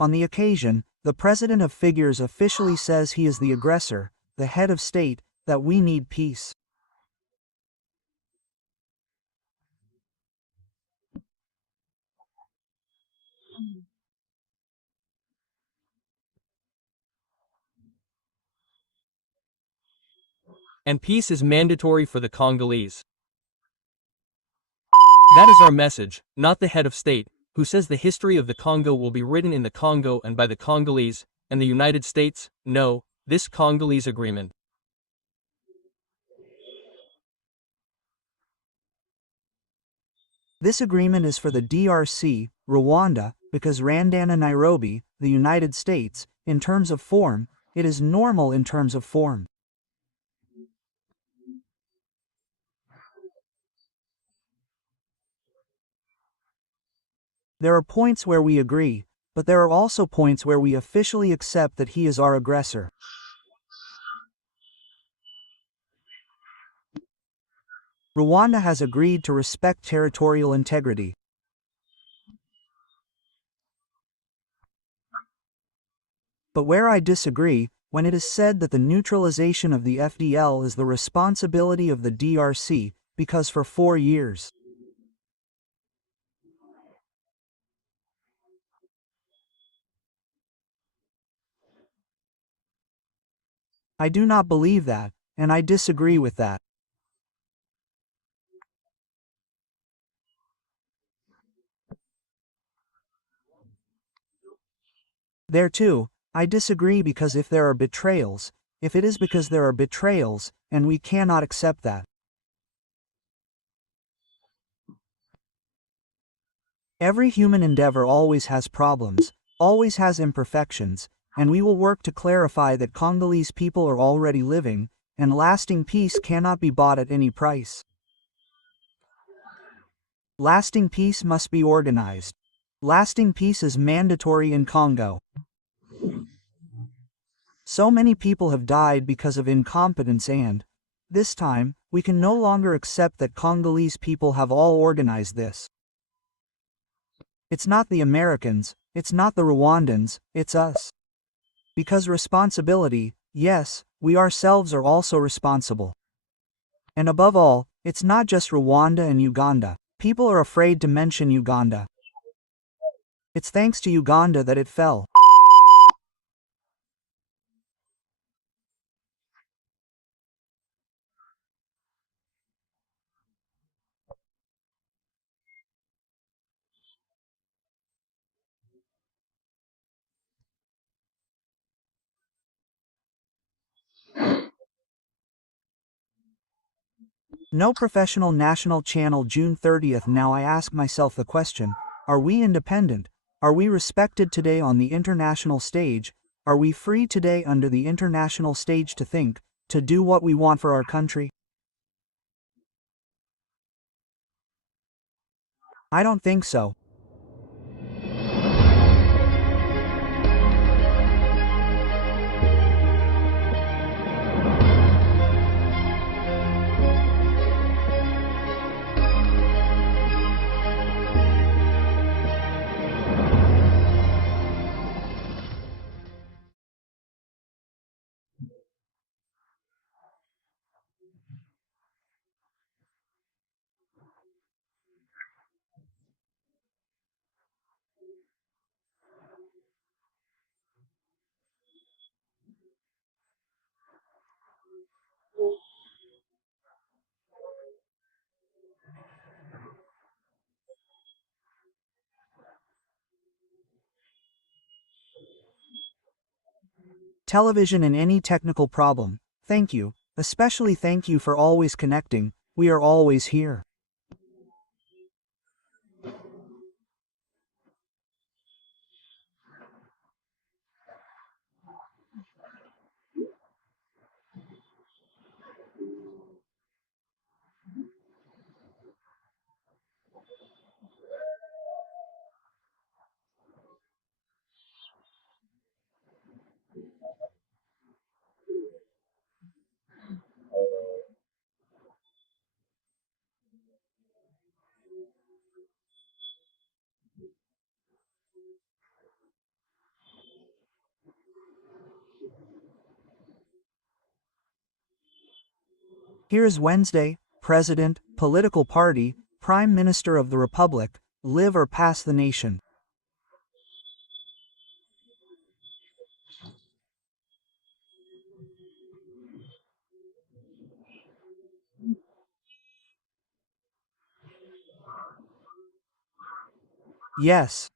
On the occasion, the President of Figures officially says he is the aggressor, the head of state, that we need peace. And peace is mandatory for the Congolese. That is our message, not the head of state, who says the history of the Congo will be written in the Congo and by the Congolese, and the United States. No, this Congolese agreement. This agreement is for the DRC, Rwanda, because Rwanda and Nairobi, the United States, in terms of form, it is normal in terms of form. There are points where we agree, but there are also points where we officially accept that he is our aggressor. Rwanda has agreed to respect territorial integrity. But where I disagree, when it is said that the neutralization of the FDL is the responsibility of the DRC, because for 4 years, I do not believe that, and I disagree with that. There too, I disagree because if there are betrayals, if it is because there are betrayals, and we cannot accept that. Every human endeavor always has problems, always has imperfections, and we will work to clarify that Congolese people are already living, and lasting peace cannot be bought at any price. Lasting peace must be organized. Lasting peace is mandatory in Congo. So many people have died because of incompetence and, this time, we can no longer accept that Congolese people have all organized this. It's not the Americans, it's not the Rwandans, it's us. Because responsibility, yes, we ourselves are also responsible. And above all, it's not just Rwanda and Uganda. People are afraid to mention Uganda. It's thanks to Uganda that it fell. No professional national channel June 30th. Now I ask myself the question, are we independent? Are we respected today on the international stage? Are we free today under the international stage to think, to do what we want for our country? I don't think so. Television and any technical problem, thank you, especially thank you for always connecting, we are always here. Here is Wednesday, President, political party, Prime Minister of the Republic, live or pass the nation. Yes.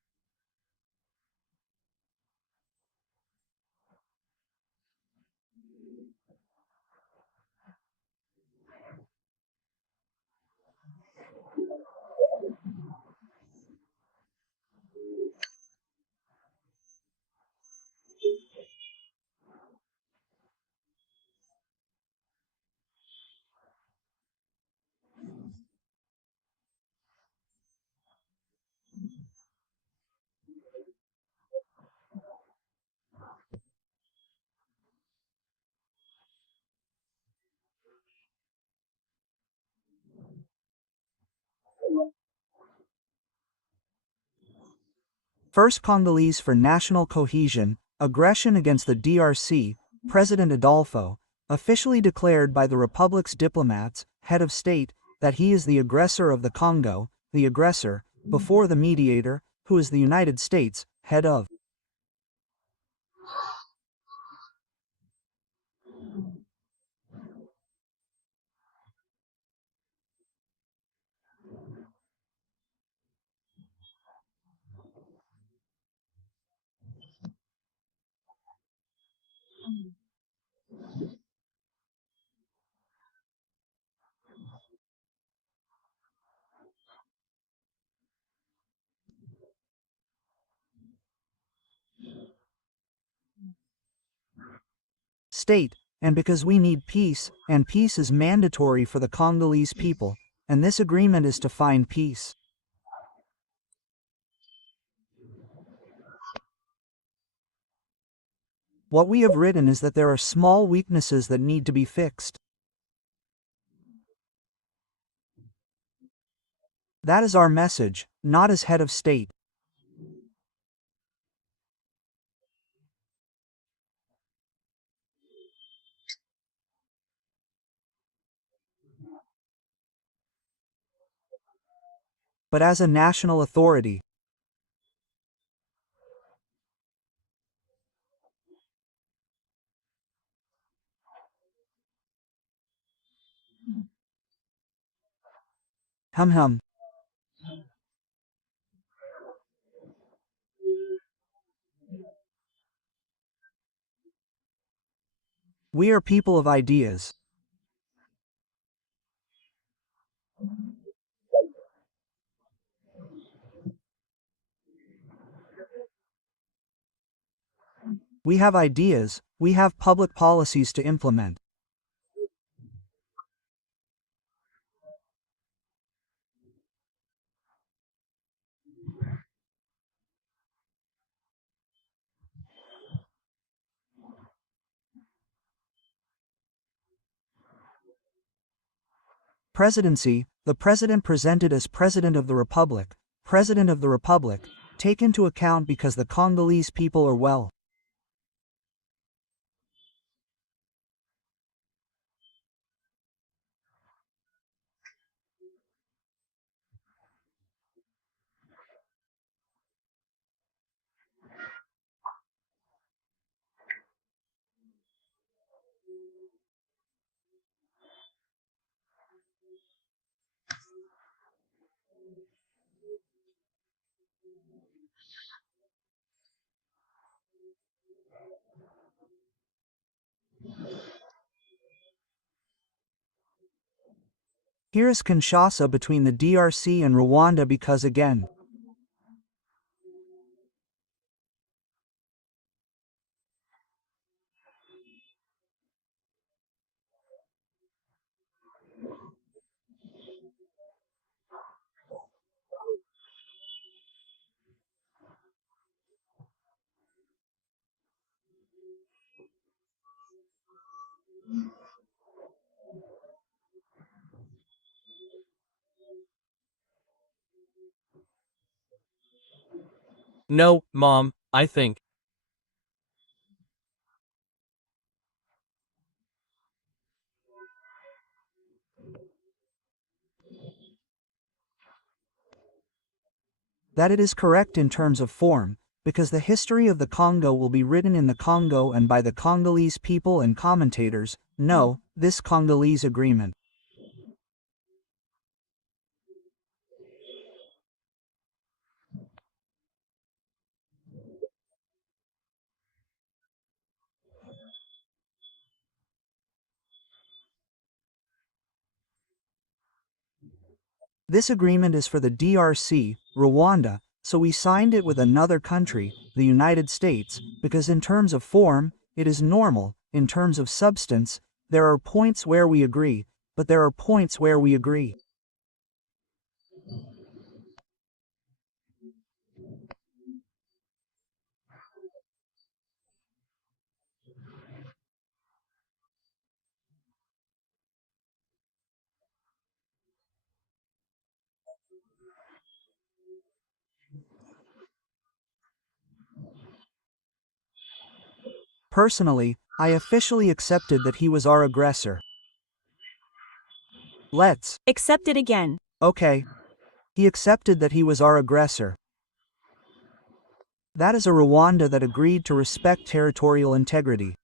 First Congolese for national cohesion, aggression against the DRC, President Adolfo, officially declared by the Republic's diplomats, head of state, that he is the aggressor of the Congo, the aggressor, before the mediator, who is the United States, head of state, and because we need peace, and peace is mandatory for the Congolese people, and this agreement is to find peace. What we have written is that there are small weaknesses that need to be fixed. That is our message, not as head of state. But as a national authority. Hum. We are people of ideas. We have ideas, we have public policies to implement. Presidency, the President presented as President of the Republic, take into account because the Congolese people are well. Here is Kinshasa between the DRC and Rwanda because again. No, Mom, I think. That it is correct in terms of form, because the history of the Congo will be written in the Congo and by the Congolese people and commentators. No, this Congolese agreement. This agreement is for the DRC, Rwanda, so we signed it with another country, the United States, because in terms of form, it is normal. In terms of substance, there are points where we agree, but there are points where we agree. Personally, I officially accepted that he was our aggressor. Let's. Accept it again. Okay. He accepted that he was our aggressor. That is a Rwanda that agreed to respect territorial integrity.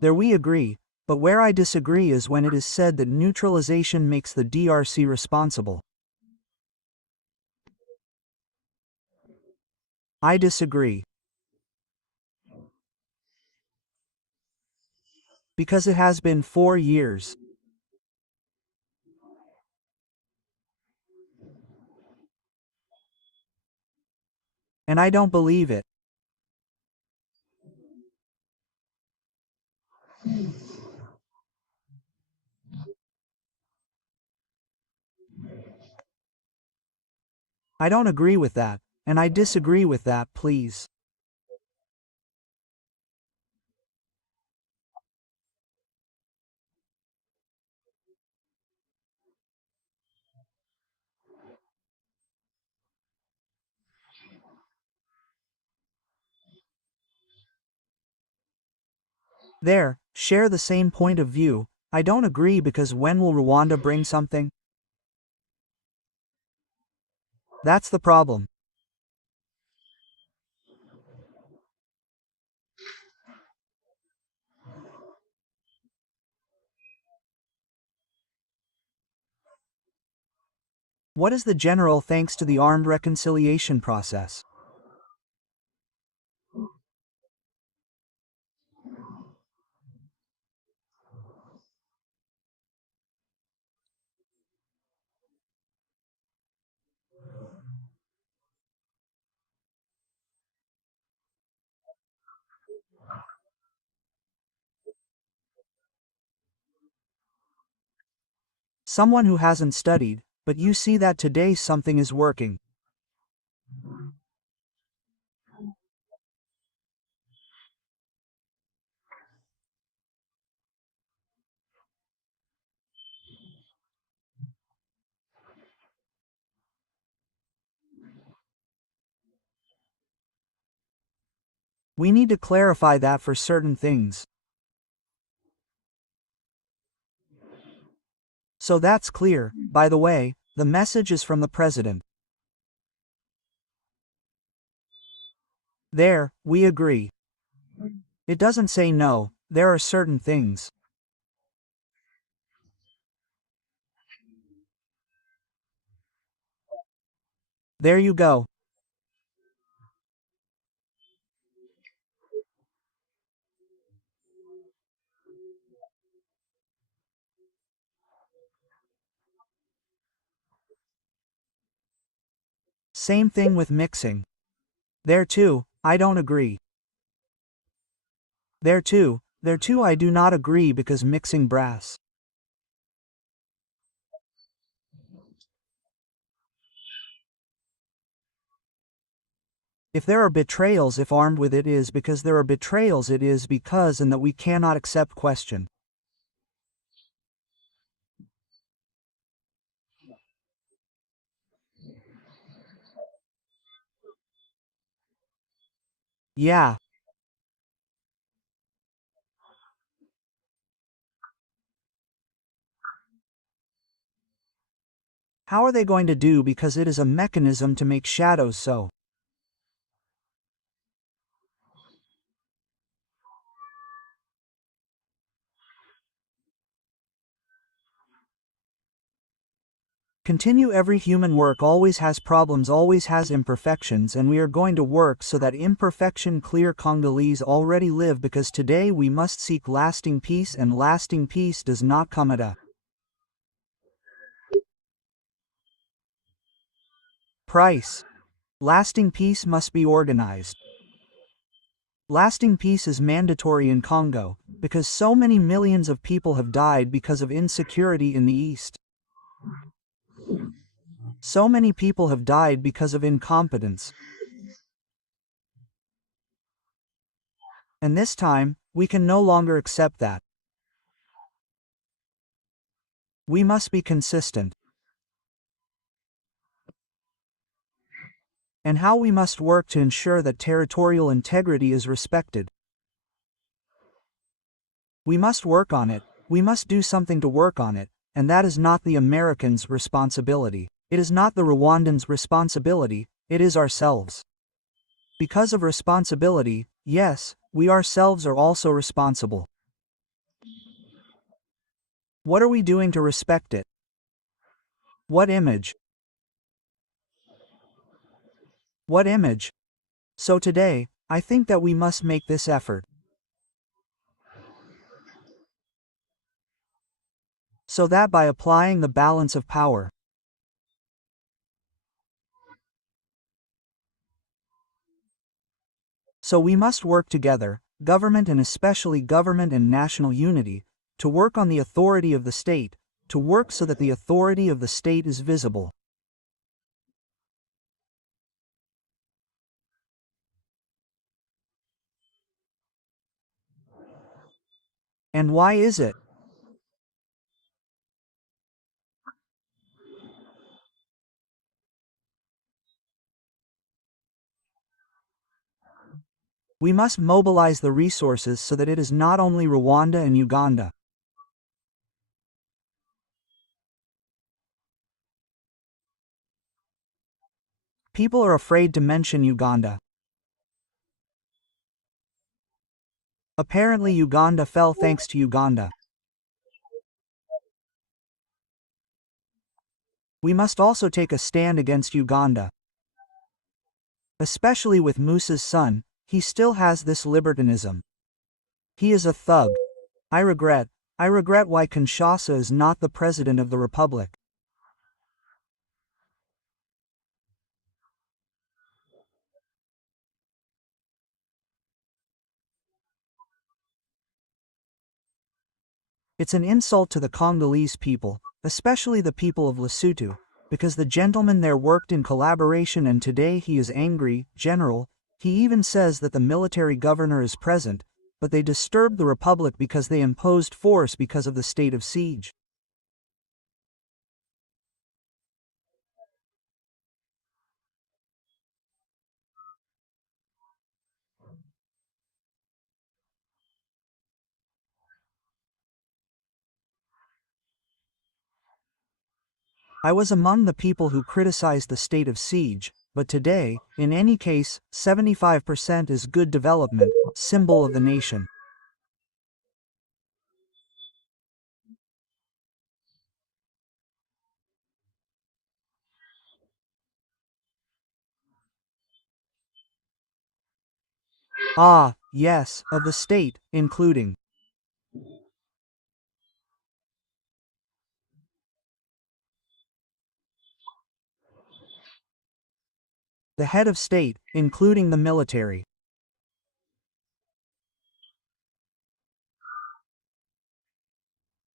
There we agree, but where I disagree is when it is said that neutralization makes the DRC responsible. I disagree. Because it has been 4 years. And I don't believe it. I don't agree with that, and I disagree with that, please. There, share the same point of view. I don't agree because when will Rwanda bring something? That's the problem. What is the general thanks to the armed reconciliation process? Someone who hasn't studied, but you see that today something is working. We need to clarify that for certain things. So that's clear. By the way, the message is from the president. There, we agree. It doesn't say no, there are certain things. There you go. Same thing with mixing. There too, I don't agree. There too, I do not agree because mixing brass. If there are betrayals, if armed with it is because there are betrayals, it is because and that we cannot accept question. Yeah. How are they going to do because it is a mechanism to make shadows so? Continue. Every human work always has problems, always has imperfections, and we are going to work so that imperfection clear. Congolese already live because today we must seek lasting peace, and lasting peace does not come at a price. Lasting peace must be organized. Lasting peace is mandatory in Congo, because so many millions of people have died because of insecurity in the East. So many people have died because of incompetence. And this time, we can no longer accept that. We must be consistent. And how we must work to ensure that territorial integrity is respected. We must work on it, we must do something to work on it, and that is not the Americans' responsibility. It is not the Rwandans' responsibility, it is ourselves. Because of responsibility, yes, we ourselves are also responsible. What are we doing to respect it? What image? What image? So today, I think that we must make this effort. So that by applying the balance of power, so we must work together, government and especially government and national unity, to work on the authority of the state, to work so that the authority of the state is visible. And why is it? We must mobilize the resources so that it is not only Rwanda and Uganda. People are afraid to mention Uganda. Apparently Uganda fell thanks to Uganda. We must also take a stand against Uganda. Especially with Musa's son, he still has this libertinism. He is a thug. I regret why Kinshasa is not the president of the republic. It's an insult to the Congolese people, especially the people of Lesotho, because the gentleman there worked in collaboration and today he is angry. General, he even says that the military governor is present, but they disturbed the republic because they imposed force because of the state of siege. I was among the people who criticized the state of siege, but today, in any case, 75% is good development, symbol of the nation. Ah, yes, of the state, including the head of state, including the military.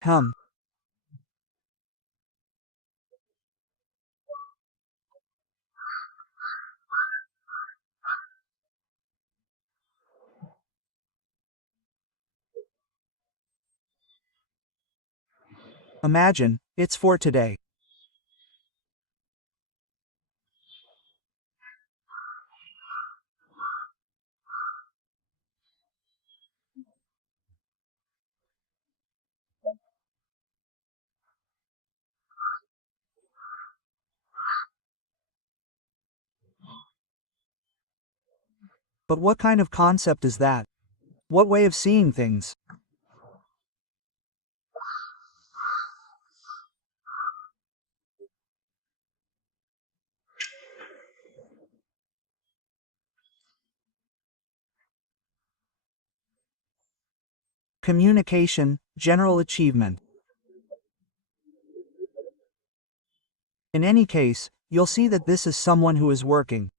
Hum. Imagine, it's for today. But what kind of concept is that? What way of seeing things? Communication, general achievement. In any case, you'll see that this is someone who is working.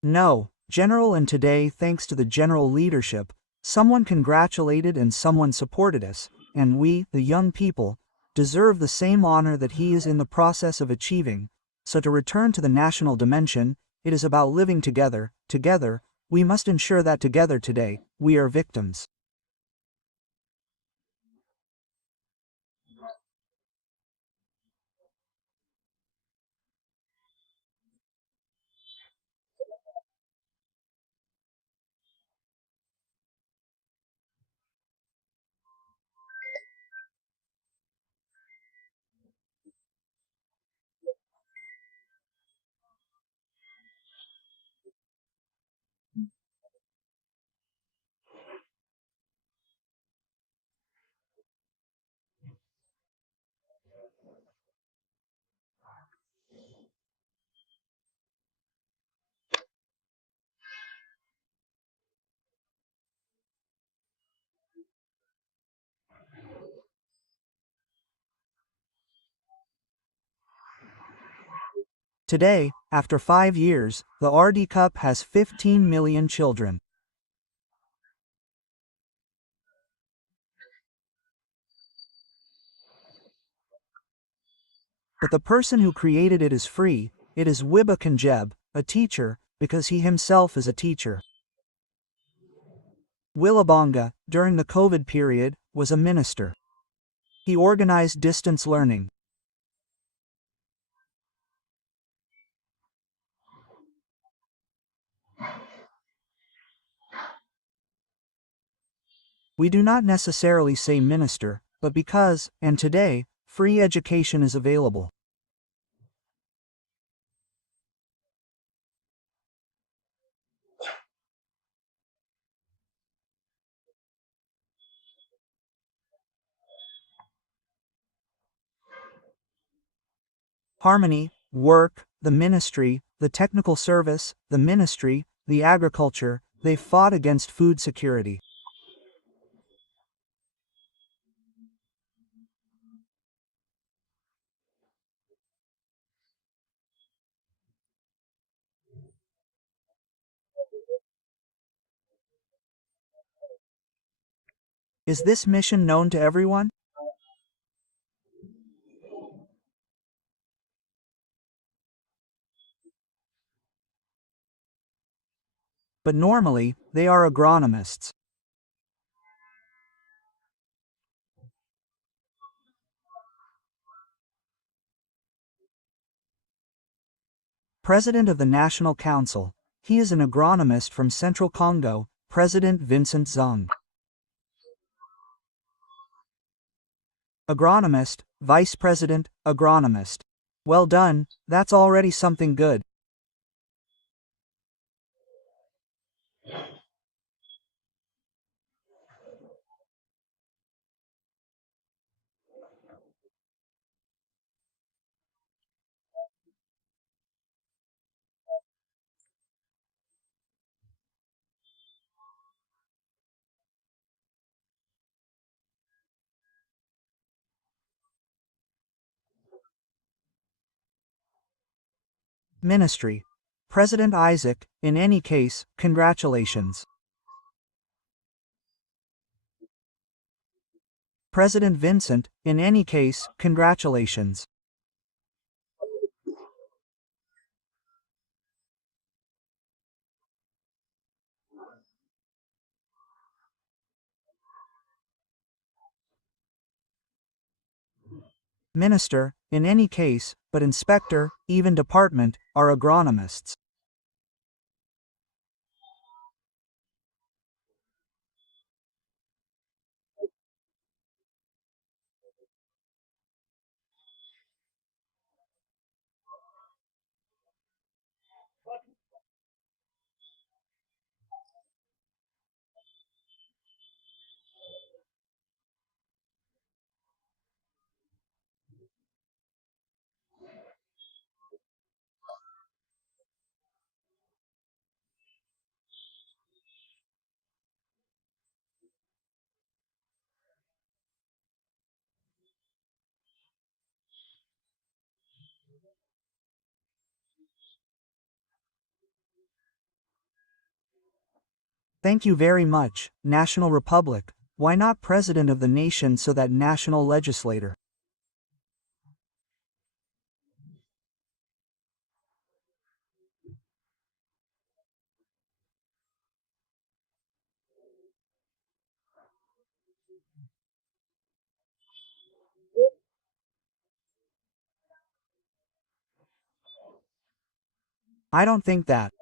No, general, and today, thanks to the general leadership, someone congratulated and someone supported us, and we, the young people, deserve the same honor that he is in the process of achieving. So to return to the national dimension, it is about living together, we must ensure that together today, we are victims. Today, after 5 years, the RD Cup has 15 million children. But the person who created it is free. It is Wiba Kanjeb, a teacher, because he himself is a teacher. Willabonga, during the COVID period, was a minister. He organized distance learning. We do not necessarily say minister, but because, and today, free education is available. Harmony, work, the ministry, the technical service, the ministry, the agriculture, they fought against food security. Is this mission known to everyone? But normally, they are agronomists. President of the National Council. He is an agronomist from Central Congo, President Vincent Zung. Agronomist, Vice President, agronomist. Well done, that's already something good. Ministry. President Isaac, in any case, congratulations. President Vincent, in any case, congratulations. Minister, in any case, but inspector, even department, are agronomists. Thank you very much, National Republic. Why not President of the nation so that national legislator? I don't think that.